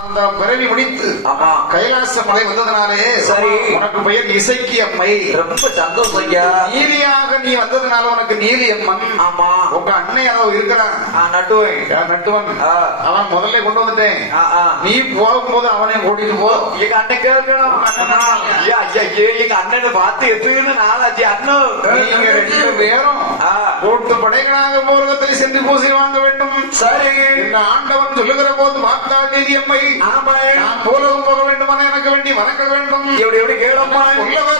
அந்த பிறவி முடித்து கைலாச மலை வந்ததுனாலே சரி உனக்கு பெயர் இசைக்கு அம்மை. ரொம்ப சந்தோஷம் ஐயா. நீலியாக நீ வந்ததுனால உனக்கு நீலி அம்மன். ஆமா உங்க அன்னை அதோ இருக்கிறான் நட்டுவன். அவன் முதல்ல கொண்டு வந்துட்டேன். நீ போகும்போது அவனே கூட்டிட்டு போ. எங்க அண்ணன் கேட்கணும். எங்க அண்ணனை பார்த்து எதுன்னு நாளாச்சு. அண்ணன் நீங்க ரெண்டு பேரும் கூட்டு படைகளாக போர்வத்தை சென்று பூசி வாங்க வேண்டும். சரி இந்த ஆண்டவன் சொல்லுகிற போது பார்த்தால் நீலி அம்மை நான் போலவும் போக வேண்டுமான எனக்கு வேண்டி வணங்க வேண்டும். எப்படி எப்படி கேளம்மா. உள்ள வேற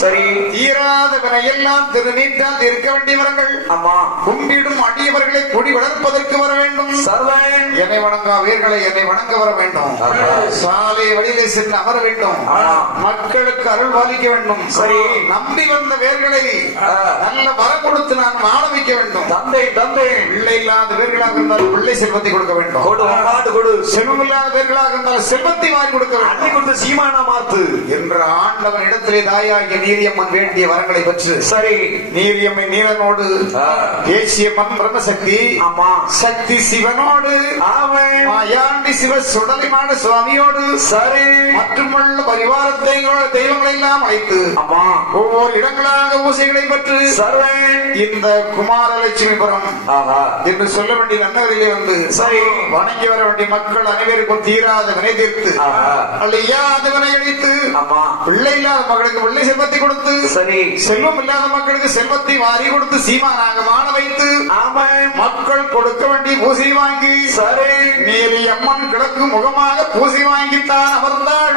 சரி தீராத வினையெல்லாம் திருநீட்டால் இருக்க வேண்டிய வரங்கள். ஆமா கும்பிடும் அடியவர்களை கொடி வளர்ப்பதற்கு வர வேண்டும். சர்வன் என்னை வணங்கா வீர்களை என்னை வணங்க வர வேண்டும். சாலை வழியிலே சென்று அமர வேண்டும். மக்களுக்கு அருள் பாலிக்க வேண்டும். சரி நம்பி வந்த வேர்களை நல்ல வரம் கொடுத்து நான் வாழ வைக்க வேண்டும். தந்தை பிள்ளை இல்லாத வேர்களாக இருந்தால் பிள்ளை செல்வத்தை கொடுக்க வேண்டும். செல்வம் இல்லாத வேர்களாக இருந்தால் செல்வத்தை வாங்கி கொடுக்க வேண்டும். சீமானா மாத்து என்ற ஆண்டவன் இடத்திலே தாயாகிய நீலியம்மன் வேண்டிய வரங்களை பெற்று சரி நீலியம்மை நீலனோடு தேசியம்மன் பிரம்மசக்தி சக்தி சிவனோடு மாயாண்டி சிவ சுடலிமான சுவாமியோடு சரி மற்றுமுள்ள பரிவார தெய்வங்களை எல்லாம் அழைத்து ஒவ்வொரு இடங்களாக பூசைகளை பெற்று சர்வே இந்த குமாரலட்சுமிபுரம் என்று சொல்ல வேண்டிய நன்னவரிலே வந்து சரி வணங்கி வர வேண்டிய மக்கள் அனைவருக்கும் தீராத வினை தீர்த்து அழியாத வினை அழித்து பிள்ளை இல்லாத மக்களுக்கு பிள்ளை செல்வத்தை கொடுத்து சரி செல்வம் இல்லாத மக்களுக்கு செல்வத்தை வாரி கொடுத்து சீமானாக வாழ வைத்து மக்கள் கொடுக்க வேண்டிய பூசி வாங்கி சரி நீலி அம்மன் கிழக்கு முகமாக பூசி வாங்கித்தான் அமர்ந்தாள்.